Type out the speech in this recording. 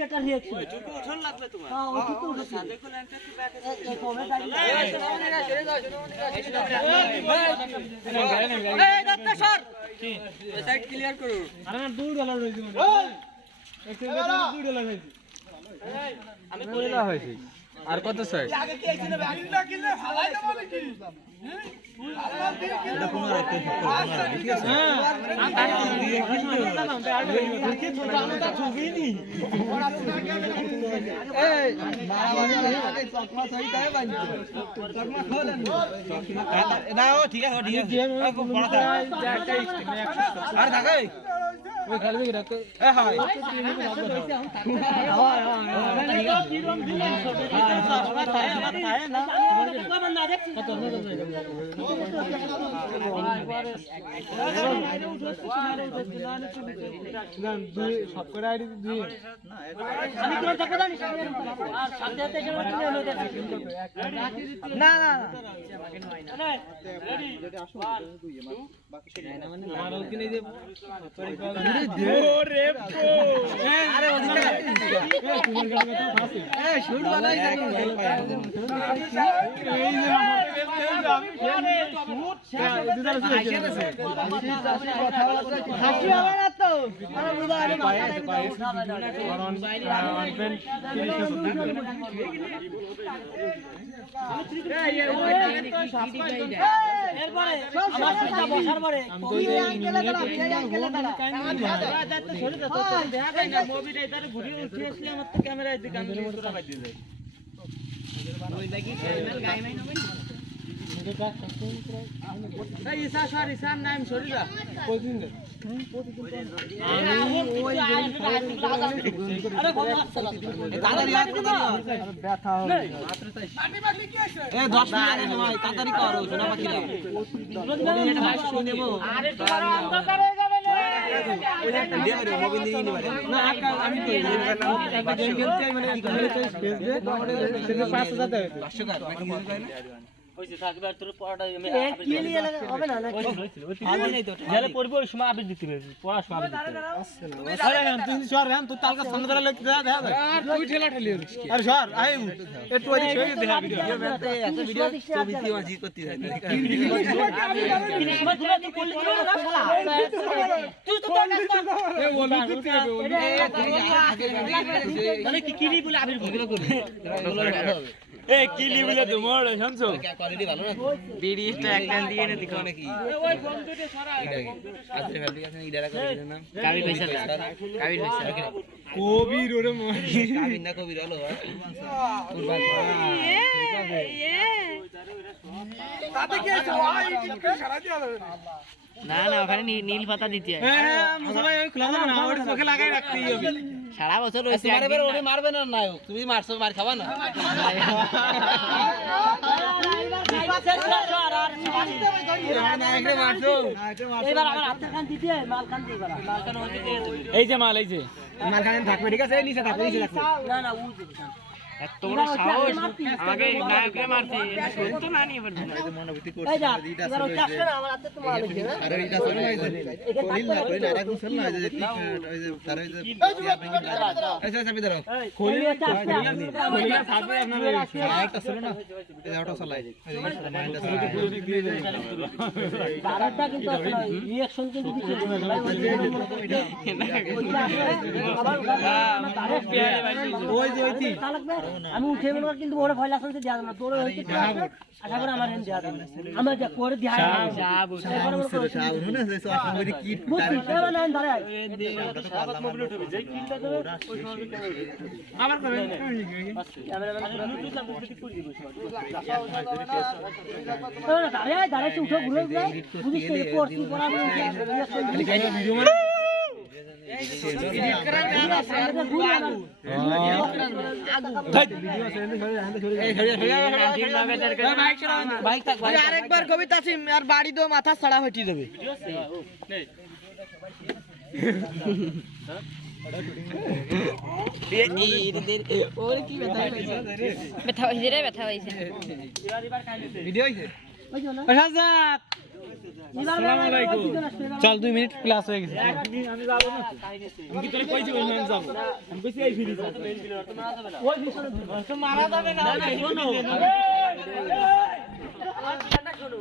এটা রিঅ্যাকশন ওই জুতো উঠন লাগবে তোমার হ্যাঁ ওই জুতো উঠছে দেখুন একটা কি ব্যাটে এই কমেন্ট আই সরে যাও এই দত্ত স্যার কি এই সাইড ক্লিয়ার করো আরে না $2 রইছে মানে $2 রইছে আমি বলে না হইছে আর কত চাই আগে কি আইছিল ব্যাগটা কিনলে ফালাই দেব নাকি এটা কোন রাখতে ঠিক আছে এই মারামারি চকমা সহিত है भाई चकमा खोलन না ও ঠিক আছে ঠিক আছে আর থাক ওই খালি কি রাখতে এ হাই না না আরে ওদিকে এই শুট বানাই যাই এই যে হাসি হবে না তো আরে বুঝা আরে এরপরে আমার সেটা বসার পরে কি আঙ্কেলে দাঁড়া এই আঙ্কেলে দাঁড়া যাতে ছেড়ে দে তো দেখা না মুভিটা এটারে ঘুরিয়ে উঠে আসলে আমার তো ক্যামেরায় দিকে আমি তোরা বাদ দিয়ে যাই ওই লাগি চ্যানেল গাইমাই নবে এই ইসা সরি সাম নাম সরিদা কোদিন দে আমি ওই আরে বল আসলা তাড়াতাড়ি ব্যথা হবে মাটি মাটি কি আছে এ 10 মিনিট ভাই তাড়াতাড়ি করো সোনা পাখিরা এটা ভাই শুনেবো আরে তোমার অন্ধকার হয়ে যাবে না দে রে মোবাইল দিয়ে নিবা না আমি তো একটা গেম খেলতে মানে স্পেস দে সেটা 5000 দেবে 500 টাকা ব্যাটিং দিতে না কইছে থাকবে আর তোর পড়াটা আমি কি নিয়ে লাগা হবে না না আমি নাই তো যারে পড়ব ওই সময় আবির দিতে হবে পড়া সময় আবির দিতে হবে আরে हम তুই সর हम তুই তালকা সামনে ধরে লাগতে যা দেখা আর তুই ঠেলা ঠেলি আরে সর আই একটু ওই ছবি দেখা ভিডিও এত ভিডিও ছবি দিয়ে মাঝি করতে যায় তুই করলে তুই তো এ বলি দিতে হবে তাহলে কি কি বলে আবির গুলো করবে এ কিলি বলে তো মোর শুনছো কোয়ালিটি ভালো না বিডিটা একখান দিয়ে নে দেখো নাকি ওই বন্ধুতে সরা আজকে ফ্যাব্রিকেশন ইডারা করে দিন না কাবির পয়সা কাবির পয়সা কবির ওরে মোর কাবির না কবির হলো কুরবান ঠিক আছে তাতে কি আছে ওই টিকে সারা দিয়া হবে না না ওখানে নীল পাতা দিতে হয় হ্যাঁ মুসাভাই ওই খোলা না ওটা চোখে লাগাই রাখতেই হবে সারা বছর রইছে মারবে ওরে মারবে না নায়ক তুমি মারছো মার খাবা না এবার আমার হাতের কান দিতে মাল কান দিয়ে এবার মাল কান ওই দিতে এই যে মাল কান থাকবে ঠিক আছে নিচে থাকবে না না ও এত বড় সাহস আগে নায়করে মারছি সত্য না নিয়ে পারবে না এই যে মনোভূতি করছে এইটা আসলে আমার হাতে তো মাল আছে আরে এটা চলে না এটা কইল না কইল না রাখুন চল না এই যে ওই যে তার ওই যে আচ্ছা চাবি দাও কইল না থাকবে আপনাদের একটা চলে না এই ওটা চলাই মাইন্ডটা বারাটা কিন্তু রিঅ্যাকশন কিন্তু দিচ্ছে ওই যে ওইটি আমি উঠে বলবো কিন্তু ওরে ভয় লাগছে দেয়া না তোর হইতে আশা করে আমার হেন দেয়া দেবে আমরা যা করে দেয়া সাব সাব না যে আসলে কি বুঝতে না ধরে সাবাত মোবাইল উঠবে যে কিলটা দেবে ওই সময় আবার করবে ক্যামেরাম্যান ব্লুটুথ লাগবে কি করে দিব না দাঁড়ায় দাঁড়ায় উঠো ঘুরে যায় বুঝিস তো পড়ছি পড়াবে ভিডিও মানে এডিট করা বাইক থাক ভাই আরেকবার কবিতা সিম আর বাড়ি দো মাথা ছাড়া হটি দেবে ওরে কি ব্যথা হইছে ব্যথা হইছে রে ব্যথা হইছে ভিডিও হইছে ওই না চল 2 মিনিট ক্লাস হয়ে গেছে আমি যাব না আমি কি তোরে কইছি আমি যাব আমি কইছি এই ফিরি ওই পিছনে তো মারা যাবে না শোনো শোনো